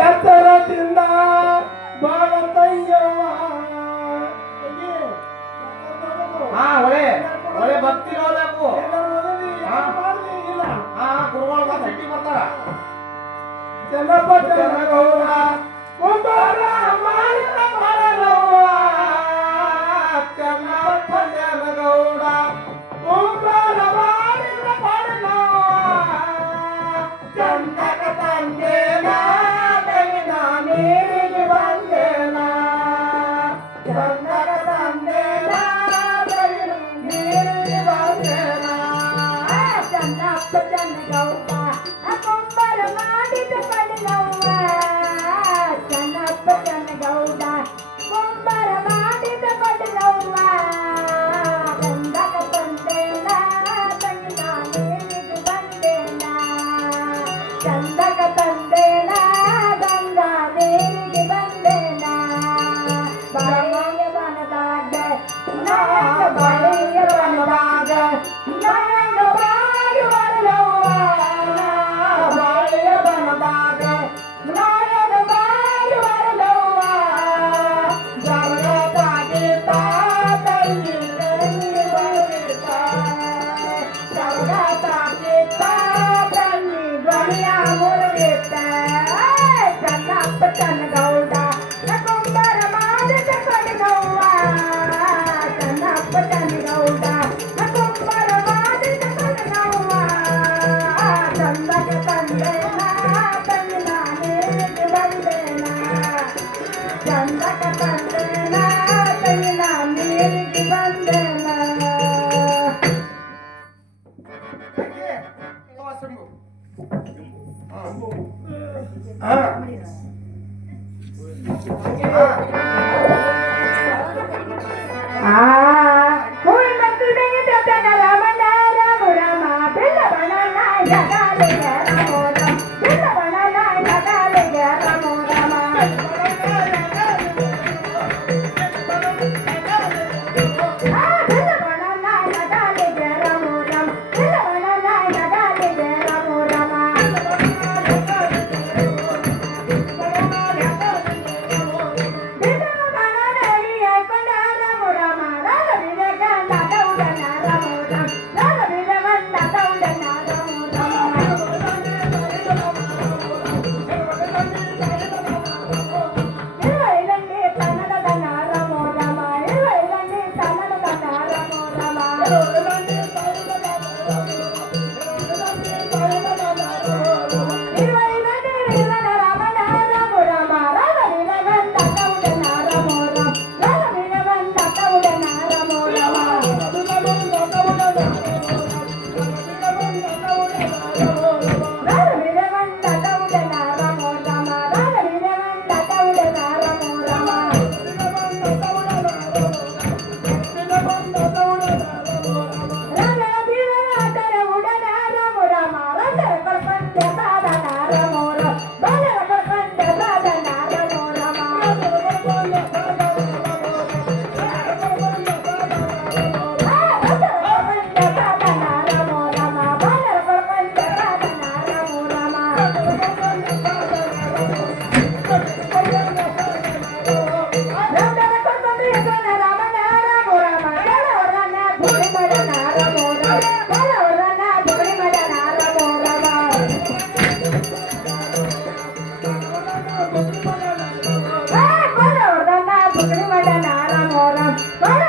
ಎತ್ತರದಿಂದ ಬಾಳತಯ್ಯವ್ವ ಹಾ ಒಳ್ಳೆ ಒಳ್ಳೆ ಭಕ್ತಿ ನೋಡ್ಬೇಕು ಗುರುಗಳು ಬಂದು ಸಿಟ್ಟಿ ಬರ್ತಾರ ಚೆನ್ನಪ್ಪ ಚೆನ್ನಗೌಡ ಕುಂಬಾರ ಮಾಡಿದ ಮಾಡಲವ್ವ ಚೆನ್ನಪ್ಪ ಚೆನ್ನಗೌಡ ಕುಂಬಾರ ಮಾಡಿದ ಮಾಡಲವ್ವ ಚಂದಕ ತಂದೇನ ತೆಗಿನ ನೀರಿಗೆ ಬಂದೇನ ಚಂದಕ ತಂದೇನ ತೆಗಿನ ನೀರಿಗೆ ಬಂದೇನ ಚೆನ್ನಪ್ಪ ಚೆನ್ನಗೌಡ ಕುಂಬಾರ ಮಾಡಿದ ಮಾಡಲವ್ವ ಚೆನ್ನಪ್ಪ ಚೆನ್ನಗೌಡ ಕುಂಬಾರ ಮಾಡಿದ ಮಾಡಲವ್ವ ಗಂಧಕ ತಂದೇನ ತೆಗಿನ ನೀರಿಗೆ ಬಂದೇನ ಚಂದಕ ತಂದೇನ ಗಂಗಾ ದೇವಿಗೆ ಬಂದೇನ ಬಾಳೆಯ ಬನದಾಗ ನಾಯಕ ಬಾಳೆಯ ಬನದಾಗ ನಾಯಕ ಬಾಳು ಬರಲವ್ವ ಬಾಳೆಯ ಬನದಾಗ ನಾಯಕ ಬಾಳು ಬರಲವ್ವ ಜಗತ್ತಾಗಿದ್ದ ತಂಗಿ ತಂಗಿ ಬರುತ್ತ ಜಗತ್ತಾಗಿದ್ದ ತಂಗಿ ಧ್ವನಿಯ ಮುರುಗಿತ್ತ ಚೆನ್ನಪ್ಪ ಚೆನ್ನಗೌಡ ಕುಂಬಾರ ಮಾಡಿದ ಕೊಡಗವ್ವ ಚೆನ್ನಪ್ಪ ಚೆನ್ನಗೌಡ ಕುಂಬಾರ ಮಾಡಿದ ಕೊಡಗವ್ವ ಚಂದಕ ತಂದೇನ ತಂಗಿನ ನೀರಿಗೆ ಬಂದೇನ ಚಂದಕ ತಂದೇನ ತಂಗಿನ ನೀರಿಗೆ ಬಂದೇನ Bye.